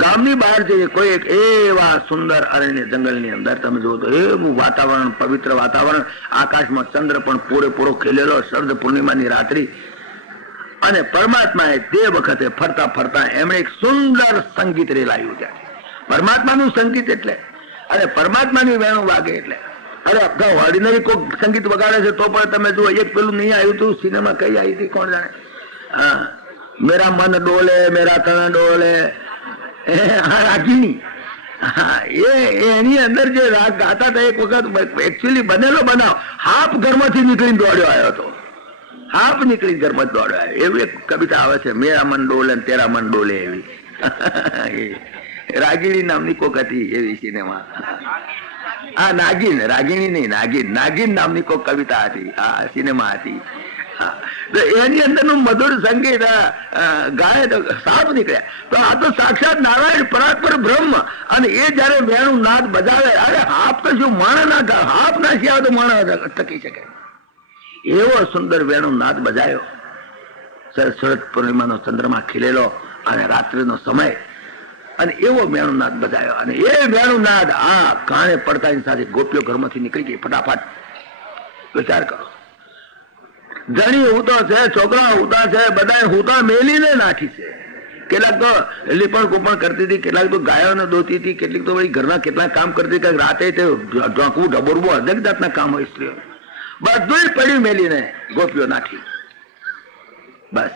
ગામની બહાર જઈએ કોઈ એક એવા સુંદર અરણ્ય જંગલની અંદર તમે જુઓ તો એવું વાતાવરણ, પવિત્ર વાતાવરણ, આકાશમાં ચંદ્ર પણ પૂરેપૂરો ખીલેલો, શરદ પૂર્ણિમાની રાત્રિ. અને પરમાત્માએ તે વખતે ફરતા ફરતા એમણે એક સુંદર સંગીત રેલાયું. ત્યાં પરમાત્માનું સંગીત એટલે, અને પરમાત્માની વેણું વાગે એટલે, અરે આખા ઓર્ડિનરી કોઈ સંગીત વગાડે છે તો પણ તમે જુઓ. એક પેલું નહીં આવ્યું હતું સિનેમા, કઈ આવી હતી કોણ જાણે, મેરા મન ડોલે મેરા તન ડોલે, રાગીણી. એની અંદર જે રાગ ગાતા હતા એક વખત એકચ્યુઅલી બનેલો બનાવ હાફ ઘરમાંથી નીકળીને દોડ્યો આવ્યો હતો, હાફ નીકળી ઘરમાં જ દોડ્યો આવ્યો. એવી એક કવિતા આવે છે, મેરા મન ડોલે તેરા મન ડોલે, એવી રાગીણી નામની કોક હતી એવી સિનેમા. હા નાગીન, રાગીણી નહીં નાગીન, નાગીન નામની કોક કવિતા હતી, હા સિનેમા હતી. તો એની અંદરનું મધુર સંગીત ગાય તો સાપ નીકળ્યા. તો આ તો સાક્ષાત નારાયણ પરાત્પર બ્રહ્મ. અને એ જયારે વેણું નાદ બજાવે, અરે હાપ તો શું માણા ના, હાપ ના શિયા તો માણા ટકી શકે એવો સુંદર વેણું નાદ બજાયો. શરદ પૂર્ણિમાનો ચંદ્રમા ખીલેલો અને રાત્રિનો સમય, અને એવો વેણુનાદ બજાયો. અને એ વેણુનાદ આ કાને પડતાની સાથે ગોપીઓ ઘરમાંથી નીકળી ગઈ ફટાફટ. વિચાર કરો, ધણી હુતો છે, છોકરા હુતા છે, બધા હુતા મેલીને નાખી છે. કેટલાક તો લીપણ કૂપણ કરતી હતી, કેટલાક તો ગાયોને દોતી હતી, કેટલીક તો વળી ઘરના કેટલા કામ કરતી હતી. રાતે તે ઢોકવું ઢબોરવું અનેક જાતના કામ હોય સ્ત્રીઓ. બધું પડ્યું મેલીને ગોપીઓ નાખી. બસ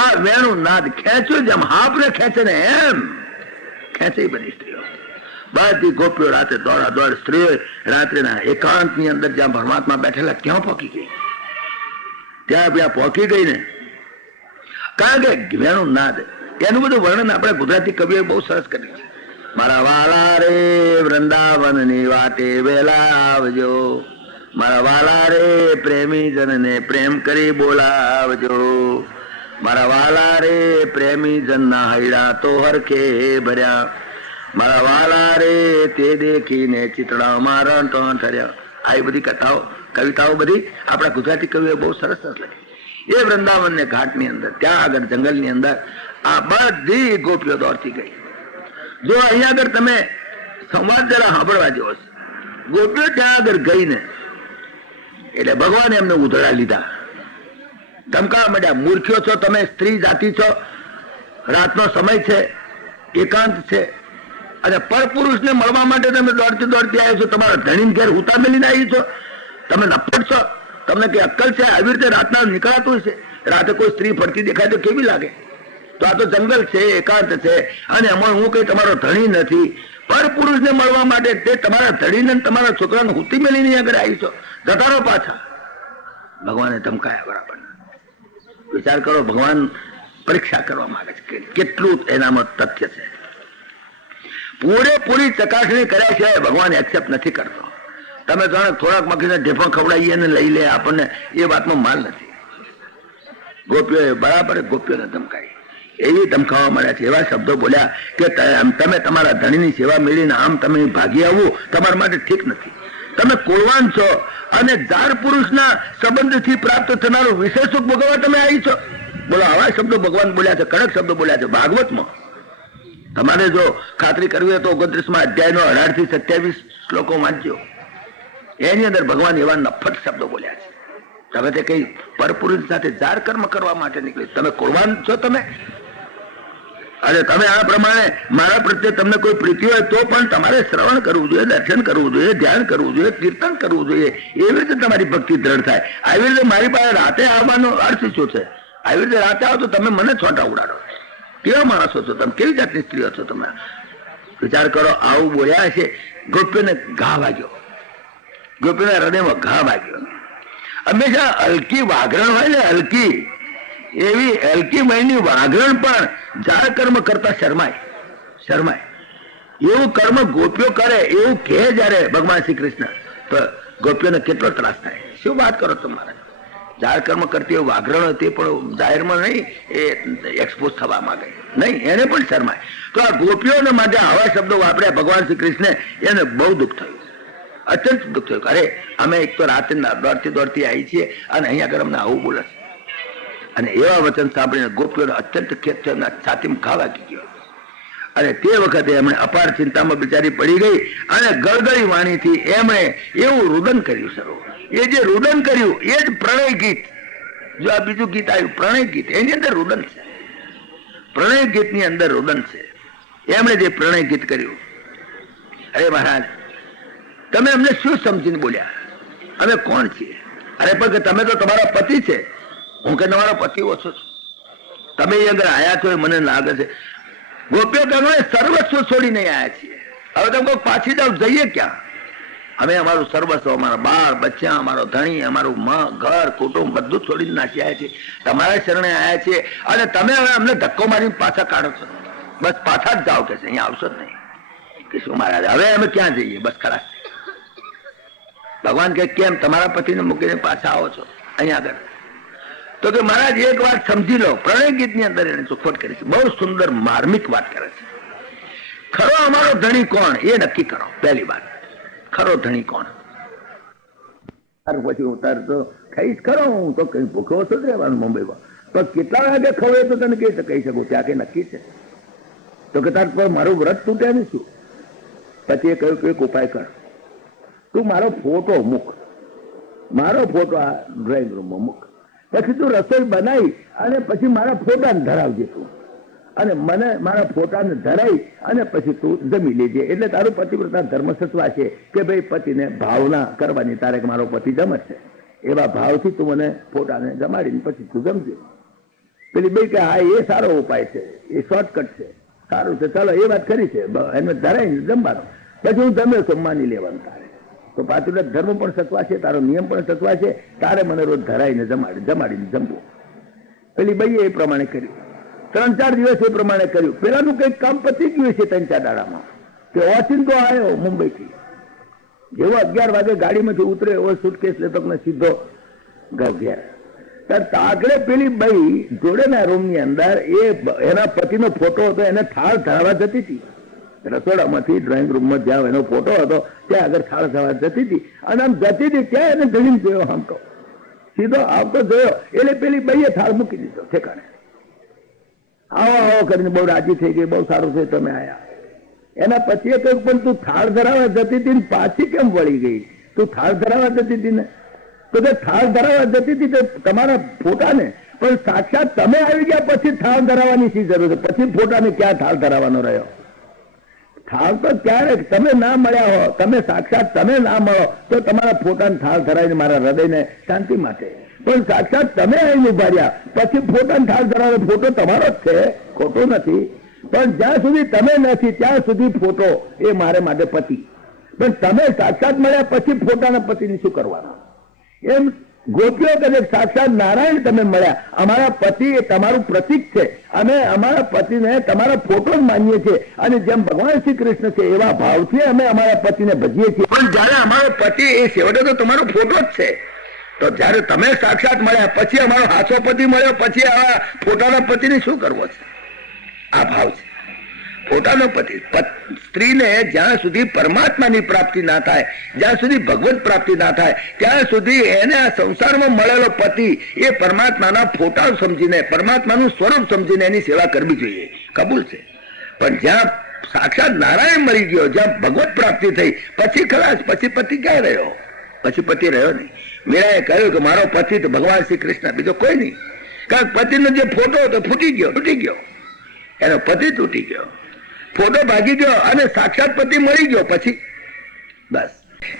આ વેણું નાદ ખેંચ્યું, જેમ હાપને ખેંચે ને એમ ખેંચે બધી સ્ત્રીઓ. બધી ગોપીઓ રાતે દોડા દોડ. સ્ત્રીઓ રાત્રિના એકાંત ની અંદર જ્યાં પરમાત્મા બેઠેલા ત્યાં પહોંચી ગઈ. ત્યાં પહોંચી ગઈ ને, કારણ કે વેણું નાદ એનું બધું વર્ણન આપણે ગુજરાતી કવિએ બહુ સરસ કર્યું છે. મારા વાલા રે વૃંદાવન ની વાટે વેલા આવજો, મારા વાલા રે પ્રેમી જનને પ્રેમ કરી બોલાવજો, મારા વાલા રે પ્રેમી જન ના હૈડા તો હરખે ભર્યા, મારા વાલા રે તે દેખીને ચિતડા મારા ટોન ઠર્યા. આ બધી કથાઓ કવિતાઓ બધી આપણા ગુજરાતી કવિઓ બહુ સરસ સરસ લખી. એ વૃંદાવન ને ઘાટ ની અંદર, ત્યાં આગળ જંગલ ની અંદર આ બધી ગોપીઓ દોડતી ગઈ. જો અહીંયા આગળ તમે સંવાદ જરા સાંભળવા જેવો છે. ગોપીઓ ત્યાં આગળ ગઈ ને એટલે ભગવાને એમને ઉધડા લીધા, ધમકાવા માંડ્યા. મૂર્ખીઓ છો તમે, સ્ત્રી જાતિ છો, રાતનો સમય છે, એકાંત છે, અને પરપુરુષ ને મળવા માટે તમે દોડતી દોડતી આવ્યો છો. તમારા ધણી ઘેર હુતા મેલીને આવી છો, તમે નફટ છો, તમને કઈ અક્કલ છે? આવી રીતે રાતના નીકળાતું છે. રાતે કોઈ સ્ત્રી ફરતી દેખાય તો કેવી લાગે? તો આ તો જંગલ છે, એકાંત છે, અને એમાં હું કઈ તમારો ધણી નથી. પરપુરુષ ને મળવા માટે તે તમારા ધણીને તમારા છોકરાને હુતી મેલીને આગળ આવી છો, જતા રહો પાછા. ભગવાને ધમકાયા બરાબર. વિચાર કરો, ભગવાન પરીક્ષા કરવા માંગે છે કે કેટલું એનામાં તથ્ય છે. પૂરેપૂરી ચકાસણી કર્યા છે, ભગવાન એક્સેપ્ટ નથી કરતો. તમે જાણો થોડાક મખીને ઢેફણ ખવડાવીએ ને લઈ લે આપણને, એ વાતમાં માલ નથી. ગોપીઓએ બરાબર ગોપીઓને ધમકાઈ, એવી ધમકાવા મળ્યા છે, એવા શબ્દો બોલ્યા કે તમે તમારા ધણીની સેવા મેળવીને આમ તમે ભાગી આવવું તમારા માટે ઠીક નથી. તમે કુળવાન છો અને જાર પુરુષના સંબંધથી પ્રાપ્ત થનારું વિશેષ સુખ ભોગવવા તમે આવી છો. બોલો, આવા શબ્દો ભગવાન બોલ્યા છે, કડક શબ્દો બોલ્યા છે ભાગવતમાં. તમારે જો ખાતરી કરવી હોય તો 29મા અધ્યાયનો 18 થી 27 શ્લોકો વાંચજો. એની અંદર ભગવાન એવા નફટ શબ્દો બોલ્યા છે. તમે તે કઈ પરપુરુષ સાથે જાર કર્મ કરવા માટે નીકળી, તમે કુરબાન છો તમે. અને તમે આ પ્રમાણે મારા પ્રત્યે તમને કોઈ પ્રીતિ હોય તો પણ તમારે શ્રવણ કરવું જોઈએ, દર્શન કરવું જોઈએ, ધ્યાન કરવું જોઈએ, કીર્તન કરવું જોઈએ. એવી રીતે તમારી ભક્તિ દ્રઢ થાય. આવી રીતે મારી પાસે રાતે આવવાનો અર્થ શું છે? આવી રીતે રાતે આવો તો તમે મને છોટા ઉડાડો. કેવા માણસો છો તમે? કેવી જાતની સ્ત્રીઓ છો તમે? વિચાર કરો. આવું બોલ્યા છે. ગોપીને ઘા વાગ્યો, ગોપીના હૃદયમાં ઘા વાગ્યો. હંમેશા હલકી વાઘરણ હોય ને, હલકી એવી હલકી મહિની વાઘરણ પણ જાળ કર્મ કરતા શરમાય. એવું કર્મ ગોપીઓ કરે એવું કહે જયારે ભગવાન શ્રી કૃષ્ણ, તો ગોપીઓને કેટલો ત્રાસ થાય. શું વાત કરો તમારે? જાળ કર્મ કરતી હોય વાઘરણ તે પણ જાહેરમાં નહીં એ એક્સપોઝ થવા માંગે, નહીં, એને પણ શરમાય. તો આ ગોપીઓને માટે આવા શબ્દો વાપર્યા ભગવાન શ્રી કૃષ્ણે, એને બહુ દુઃખ થયું, અત્યંત દુઃખ થયું. અરે અમે એક તો રાતે દોડતી આવી છીએ અને અહીંયા આગળ અમને આવું બોલે છે. અને એવા વચન સાંભળીને ગોપીઓને અત્યંત ખેદ થયો, એમના છાતીમાં ઘા વાગી ગયો. અને તે વખતે એમણે અપાર ચિંતામાં બિચારી પડી ગઈ અને ગળગળી વાણીથી એમણે એવું રુદન કર્યું. સર્વ એ જે રુદન કર્યું એ જ પ્રણય ગીત. જો આ બીજું ગીત આવ્યું પ્રણય ગીત, એની અંદર રુદન છે. પ્રણય ગીતની અંદર રુદન છે. એમણે જે પ્રણય ગીત કર્યું, અરે મહારાજ તમે અમને શું સમજીને બોલ્યા? અમે કોણ છીએ? અરે પણ તમે તો તમારા પતિ છે. હું કે તમારો પતિ ઓછો છું, તમે એ અંદર આયા છો એ મને લાગે છે. ગોપીઓ તમે સર્વસ્વ છોડીને આયા છીએ. હવે તમે પાછી જાવ, જઈએ ક્યાં? અમે અમારું સર્વસ્વ, અમારા બાળ બચ્ચા, અમારો ધણી, અમારું ઘર કુટુંબ બધું છોડીને નાસી આવ્યા છીએ, તમારા શરણે આવ્યા છીએ. અને તમે હવે અમને ધક્કો મારીને પાછા કાઢો છો. બસ પાછા જ જાઓ કે છે, અહીંયા આવશો જ નહીં. કે શું મહારાજ હવે અમે ક્યાં જઈએ? બસ ખરા. ભગવાન કે કેમ તમારા પતિને મૂકીને પાછા આવો છો અહીંયા આગળ? તો તો કે મહારાજ એક વાત સમજી લો, પ્રણય ગીતની અંદર એને ચોખવટ કરી છે, બહુ સુંદર માર્મિક વાત કરે છે. ખરો અમારો ધણી કોણ એ નક્કી કરો. પહેલી વાત, ખરો ધણી કોણ. પછી હું તાર તો ખાઈશ ખરો, હું તો કઈ ભૂખ્યો છું જ રહેવાનું મુંબઈમાં, તો કેટલા વાગે ખવાય તો તને કહી શકું, ત્યાં કઈ નક્કી છે? તો કે તાર પર મારું વ્રત તૂટે ને શું? પછી એ કહ્યું કે એક ઉપાય કર, તું મારો ફોટો મૂક, મારો ફોટો આ ડ્રોઈંગ રૂમમાં મૂક, પછી તું રસોઈ બનાવી અને પછી મારા ફોટાને ધરાવજે તું, અને મને મારા ફોટાને ધરાવી અને પછી તું જમી લેજે. એટલે તારું પતિવ્રતા ધર્મ સચવાશે કે ભાઈ પતિને ભાવના કરવાની, તારે કે મારો પતિ જમશે, એવા ભાવથી તું મને ફોટાને જમાડીને પછી તું જમજે. પેલી ભાઈ કે હા એ સારો ઉપાય છે, એ શોર્ટકટ છે, સારું છે, ચાલો એ વાત કરી છે, એને ધરાઈને જમવાનો, પછી હું જમે છું માની લેવાનું. તારે તો પાતિવ્રત ધર્મ પણ સચવાશે, તારો નિયમ પણ સચવાશે, તારે મને રોજ ધરાઈને જમાડીને જમવું. પેલી ભાઈએ એ પ્રમાણે કર્યું. 3-4 દિવસ એ પ્રમાણે કર્યું. પેલાનું કઈક કામ પતી ગયું છે 3-4 દાડામાં, કે ઓચિંતો આવ્યો મુંબઈથી. જેવો 11 વાગે ગાડીમાંથી ઉતરે એવો સુટકેસ લેતો સીધો ઘેર. આગળ પેલી ભાઈ જોડેના રૂમની અંદર એના પતિનો ફોટો હતો, એને થાળ ધરાવવા જતી હતી. રસોડામાંથી ડ્રોઈંગ રૂમમાં જ્યાં એનો ફોટો હતો ત્યાં આગળ થાળ ધરાવવા જતી હતી, અને આમ જતી હતી ત્યાં એને ધણીને જોયો, આમ તો સીધો આવતો જોયો. એટલે પેલી ભાઈએ થાળ મૂકી દીધો ઠેકાણે. આવો આવો કરીને બહુ રાજી થઈ ગઈ, બહુ સારું છે તમે આયા. એના પછી કહ્યું પણ તું થાળ ધરાવવા જતી હતી ને પાછી કેમ વળી ગઈ? તું થાળ ધરાવવા જતી હતી ને, તો તે થાળ ધરાવવા જતી હતી તો તમારા ફોટાને, પણ સાક્ષાત તમે આવી ગયા પછી થાળ ધરાવવાની શી જરૂર છે? પછી ફોટાને ક્યાં થાળ ધરાવવાનો રહ્યો? થાળ તો ક્યારેક તમે ના મળ્યા હો, તમે સાક્ષાત તમે ના મળો તો તમારા ફોટાને થાળ ધરાવીને મારા હૃદયને શાંતિ માટે, પણ સાક્ષાત તમે આવીને ઉભા રહ્યા પછી ફોટાને થાળ ધરાવે, ફોટો તમારો જ છે, ખોટો નથી. પણ જ્યાં સુધી તમે નથી ત્યાં સુધી ફોટો એ મારે માટે પતિ, પણ તમે સાક્ષાત મળ્યા પછી ફોટાના પતિને શું કરવાના? એમ ગોપીઓ કહે સાક્ષાત નારાયણ તમે મળ્યા, અમારા પતિ એ તમારું પ્રતીક છે, અમે અમારા પતિને તમારા ફોટો જ માનીએ છીએ, અને જેમ ભગવાન શ્રી કૃષ્ણ છે એવા ભાવથી અમે અમારા પતિને ભજીએ છીએ. પણ જયારે અમારો પતિ એ છેવટે તો તમારો ફોટો જ છે, તો જયારે તમે સાક્ષાત મળ્યા પછી અમારો હાચો પતિ મળ્યો પછી આ ફોટાના પતિને શું કરવો છે? આ ભાવ છે ફોટાનો પતિ. સ્ત્રીને જ્યાં સુધી પરમાત્માની પ્રાપ્તિ ના થાય, જ્યાં સુધી ભગવત પ્રાપ્તિ ના થાય, ત્યાં સુધી એને આ સંસારમાં મળેલો પતિ એ પરમાત્માના ફોટા સમજીને, પરમાત્માનું સ્વરૂપ સમજીને એની સેવા કરવી જોઈએ, કબૂલ છે. પણ જ્યાં સાક્ષાત નારાયણ મળી ગયો, જ્યાં ભગવત પ્રાપ્તિ થઈ પછી ખલાસ, પછી પતિ ક્યાં રહ્યો? પછી પતિ રહ્યો નહીં. મીરાએ કહ્યું કે મારો પતિ તો ભગવાન શ્રી કૃષ્ણ, બીજો કોઈ નહીં. કારણ પતિનો જે ફોટો હતો તૂટી ગયો, એનો પતિ તૂટી ગયો, ફોટો ભાગી ગયો, અને સાક્ષાત પતિ મળી ગયો પછી બસ.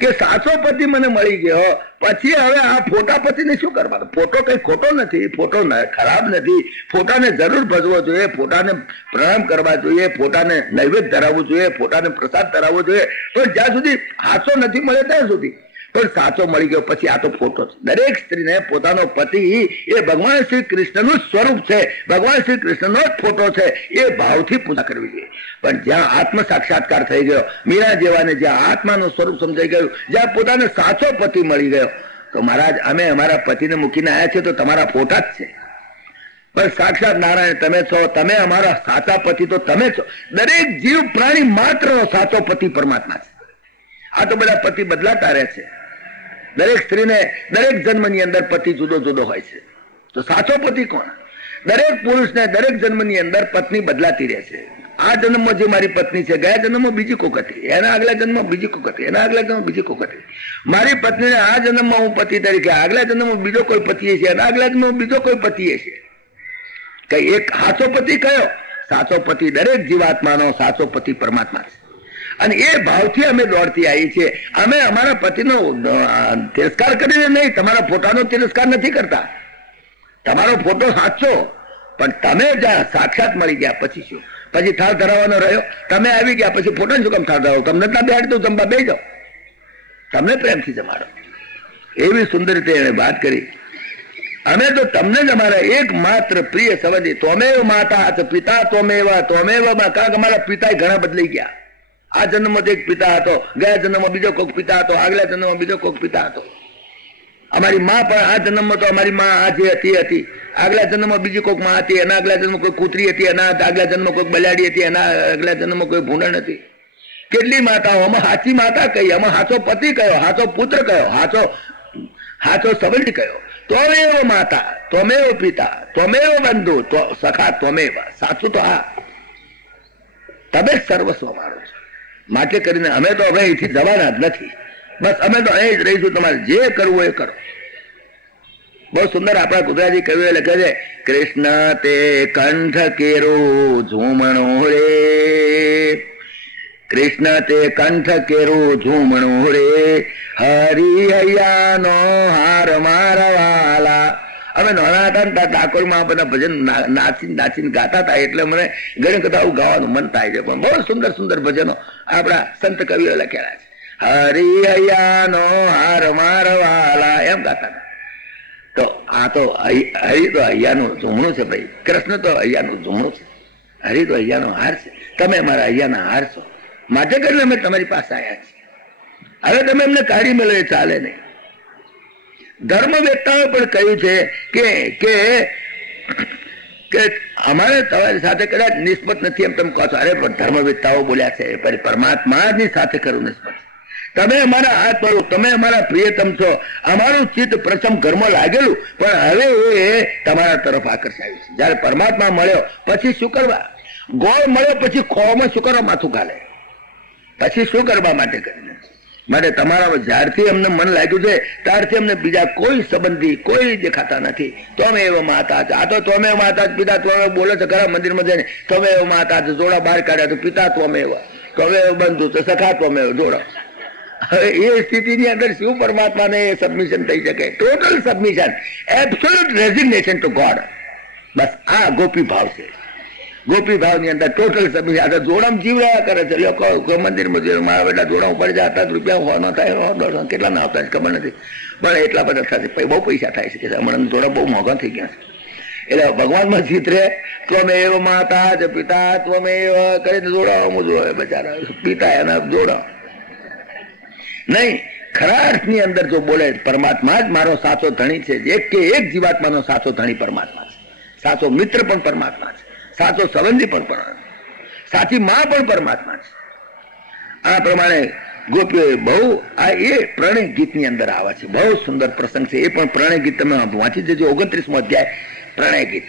કે સાચો પતિ મને મળી ગયો પછી હવે આ ફોટા પતિને શું કરવાનું? ફોટો કઈ ખોટો નથી, ફોટો ખરાબ નથી, ફોટાને જરૂર ભજવો જોઈએ, ફોટાને પ્રણામ કરવા જોઈએ, ફોટાને નૈવેદ્ય ધરાવવું જોઈએ, ફોટાને પ્રસાદ ધરાવવો જોઈએ, પણ જ્યાં સુધી સાચો નથી મળે ત્યાં સુધી. પણ સાચો મળી ગયો પછી આ તો ફોટો છે. દરેક સ્ત્રીને પોતાનો પતિ એ ભગવાન શ્રી કૃષ્ણનું સ્વરૂપ છે, ભગવાન શ્રી કૃષ્ણનો જ ફોટો છે, એ ભાવથી પૂજા કરવી જોઈએ. પણ જ્યાં આત્મ સાક્ષાત્કાર થઈ ગયો, મીરા જેવાને જ્યાં આત્માનું સ્વરૂપ સમજાઈ ગયું, જ્યાં પોતાનો સાચો પતિ મળી ગયો, તો મહારાજ અમે અમારા પતિને મૂકીને આવ્યા છે તો તમારા ફોટા જ છે, પણ સાક્ષાત નારાયણ તમે છો, તમે અમારા સાચા પતિ તો તમે છો. દરેક જીવ પ્રાણી માત્રનો સાચો પતિ પરમાત્મા છે. આ તો બધા પતિ બદલાતા રહે છે. દરેક સ્ત્રીને દરેક જન્મની અંદર પતિ જુદો જુદો હોય છે, તો સાચો પતિ કોણ? દરેક પુરુષને દરેક જન્મની અંદર પત્ની બદલાતી રહે છે. આ જન્મમાં જે મારી પત્ની છે, ગયા જન્મમાં બીજી કોક હતી, એના આગલા જન્મમાં બીજી કોક હતી, એના આગલા જન્મમાં બીજી કોક હતી. મારી પત્નીને આ જન્મમાં હું પતિ તરીકે, આગલા જન્મમાં બીજો કોઈ પતિ છે, એના આગલા જન્મમાં બીજો કોઈ પતિ છે. કઈ એક સાચો પતિ કયો? સાચો પતિ દરેક જીવાત્માનો સાચો પતિ પરમાત્મા છે. અને એ ભાવથી અમે દોડતી આવી છીએ. અમે અમારા પતિનો તિરસ્કાર કરીને નહીં, તમારા ફોટાનો તિરસ્કાર નથી કરતા. તમારો ફોટો સાચો, પણ તમે જ્યાં સાક્ષાત મળી ગયા પછી શું? પછી થાળ ધરાવવાનો રહ્યો? તમે આવી ગયા પછી ફોટો શું કામ થાળ ધરાવો? તમને ત્યાં બેહાડી દો, જમવા બેસી જાઓ, તમને પ્રેમથી જમાડો. એવી સુંદર રીતે એને વાત કરી. અમે તો તમને જ અમારા એકમાત્ર પ્રિય સમજી, તોમેવ માતા પિતા તોમેવ કારણ કે અમારા પિતા ઘણા બદલાઈ ગયા. આ જન્મમાં એક પિતા હતો, ગયા જન્મમાં બીજો કોઈક પિતા હતો, આગલા જન્મમાં બીજો કોઈક પિતા હતો. અમારી માં પણ આ જન્મમાં તો અમારી માં આ જે હતી હતી, આગલા જન્મમાં બીજી કોઈક માં હતી, એના આગલા જન્મમાં કોઈ કૂતરી હતી, એના આગલા જન્મમાં કોઈ બલાડી હતી, એના આગલા જન્મમાં કોઈ ભૂંડણ હતી. કેટલી માતાઓ, આમાં સાચી માતા કઈ, આમાં સાચો પતિ કયો, સાચો પુત્ર કયો, સાચો સંબંધ કયો? ત્વમેવ માતા, ત્વમેવ પિતા, ત્વમેવ બંધુ, સખા ત્વમેવ. સાચું તો આ તમે જ સર્વસ્વ મારો છો. માટે કરીને અમે તો હવે અહીંથી જવાના જ નથી. બસ અમે તો અહીં જ રહીશું. તમારે જે કરવું એ કરો. બહુ સુંદર આપણા ગુજરાતી કવિઓ લખે છે, કૃષ્ણ તે કંઠ કેરો ઝૂમણો રે, કૃષ્ણ તે કંઠ કેરો ઝૂમણો રે, હરિ હૈયાનો હાર મારવાલા. અમે નાના હતા ને ઠાકોરમાં બધા ભજન નાચીને નાચીને ગાતા હતા, એટલે મને ઘણી કથા આવું ગાવાનું મન થાય છે. પણ બહુ સુંદર સુંદર ભજનો આપણા સંત કવિઓ લખેલા છે. હરિ હૈયાનો હાર મારવાલા એમ ગાતા હતા. તો આ તો હરિ તો હૈયાનું ઝૂમણું છે ભાઈ, કૃષ્ણ તો હૈયાનું ઝૂમણું છે, હરિ તો હૈયાનો હાર છે. તમે મારા હૈયાના હાર છો, માટે કરીને અમે તમારી પાસે આવ્યા છીએ. હવે તમે એમને કાઢી મેળો એ ચાલે નહીં. ધર્મવેત્તાઓ પણ કહ્યું છે કે અમારે તમારી સાથે કદાચ નિસ્બત નથી એમ તમે કહો છો. અરે પણ ધર્મવેત્તાઓ બોલ્યા છે પરમાત્માની સાથે ખરું નિસ્બત. તમે અમારા હાથ પડો, તમે અમારા પ્રિયતમ છો, અમારું ચિત્ત પ્રથમ ઘરમાં લાગેલું, પણ હવે એ તમારા તરફ આકર્ષાયું છે. જયારે પરમાત્મા મળ્યો પછી શું કરવા? ગોળ મળ્યો પછી ખોમાં શું કરવા માથું ગાલે? પછી શું કરવા માટે કરીને? માટે તમારા જ્યારથી અમને મન લાગ્યું છે ત્યારથી અમને બીજા કોઈ સંબંધી કોઈ દેખાતા નથી. તમે એવો માતા છે. આ તો તમે માતા પિતા તમે બોલો છો ખરા મંદિરમાં જઈને, તમે એવો માતા છે, જોડા બહાર કાઢ્યા તો પિતા તમે એવા, તમે એવો બંધુ તો સખા તમે એવો જોડો. હવે એ સ્થિતિની અંદર શું પરમાત્માને સબમિશન થઈ શકે? Total submission, absolute resignation to God. બસ આ ગોપી ભાવ છે. ગોપી ભાવ ની અંદર ટોટલ સબમિશન. જોડામ જીવ રહ્યા કરે છે લોકો મંદિરમાં. મારા બેટા જોડા ઉપર જાય 7 રૂપિયા હોવાનો થાય, કેટલા ના આવતા ખબર નથી, પણ એટલા બધા થશે. બહુ પૈસા થાય છે. હમણાં જોડા બહુ મોંઘા થઈ ગયા છે. એટલે ભગવાનમાં જીત રે. ત્વમેવ માતા જ પિતા ત્વમેવ કરીને જોડાવામાં જોડે બચારા પિતા એના જોડા નહીં. ખરા અર્થની અંદર જો બોલે પરમાત્મા જ મારો સાચો ધણી છે, એક કે એક જીવાત્માનો સાચો ધણી પરમાત્મા છે, સાચો મિત્ર પણ પરમાત્મા છે, સાચો સંબંધી પણ પરમાત્મા, સાચી માં પણ પરમાત્મા છે. આ પ્રમાણે ગોપીઓ બહુ આ એ પ્રણય ગીતની અંદર આવે છે. બહુ સુંદર પ્રસંગ છે. એ પણ પ્રણય ગીત તમે વાંચી જજો. 29મો અધ્યાય પ્રણય ગીત,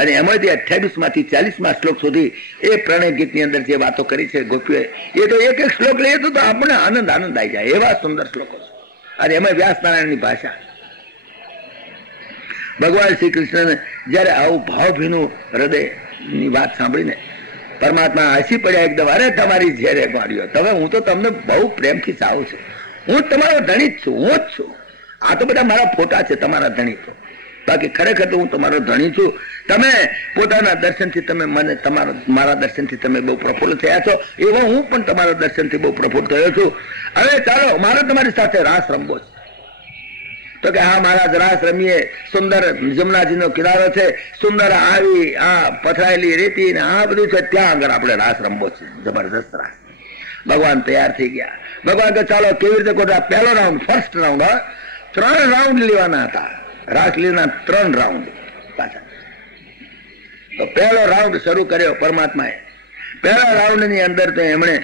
અને એમાંથી 28 માંથી 40મા શ્લોક સુધી એ પ્રણય ગીતની અંદર જે વાતો કરી છે ગોપીઓએ, એ તો એક એક શ્લોક લઈએ તો આપણને આનંદ આવી જાય એવા સુંદર શ્લોકો છે. અને એમાં વ્યાસનારાયણની ભાષા. ભગવાન શ્રી કૃષ્ણને જયારે આવું ભાવભીનું હૃદયની વાત સાંભળીને પરમાત્મા હસી પડ્યા એકદમ. અરે તમારી ઝેરે માર્યો તમે, હું તો તમને બહુ પ્રેમથી ચાહું છું, હું તમારો ધણી જ છું, હું જ છું. આ તો બધા મારા ફોટા છે તમારા ધણી તો, બાકી ખરેખર તો હું તમારો ધણી છું. તમે પોતાના દર્શનથી તમે મને મારા દર્શનથી તમે બહુ પ્રફુલ્લ થયા છો, એવો હું પણ તમારા દર્શનથી બહુ પ્રફુલ્લ થયો છું. હવે ચાલો મારે તમારી સાથે રાસ રમવો છે. તો કે હા મહારાજ રાસ રમીએ. સુંદર જમનાજીનો કિનારો છે, સુંદર આવી આ પથરાયેલી રેતી ને આ બધું છે, ત્યાં આગળ આપણે રાસ રમવો છે, જબરદસ્ત રાસ. ભગવાન તૈયાર થઈ ગયા. ભગવાન કે ચાલો કેવી રીતે કોટા? પહેલો રાઉન્ડ, ફર્સ્ટ રાઉન્ડ, 3 રાઉન્ડ લેવાના હતા. રાસલીના 3 રાઉન્ડ પાછા. તો પહેલો રાઉન્ડ શરૂ કર્યો પરમાત્માએ. પહેલા રાઉન્ડ ની અંદર તો એમણે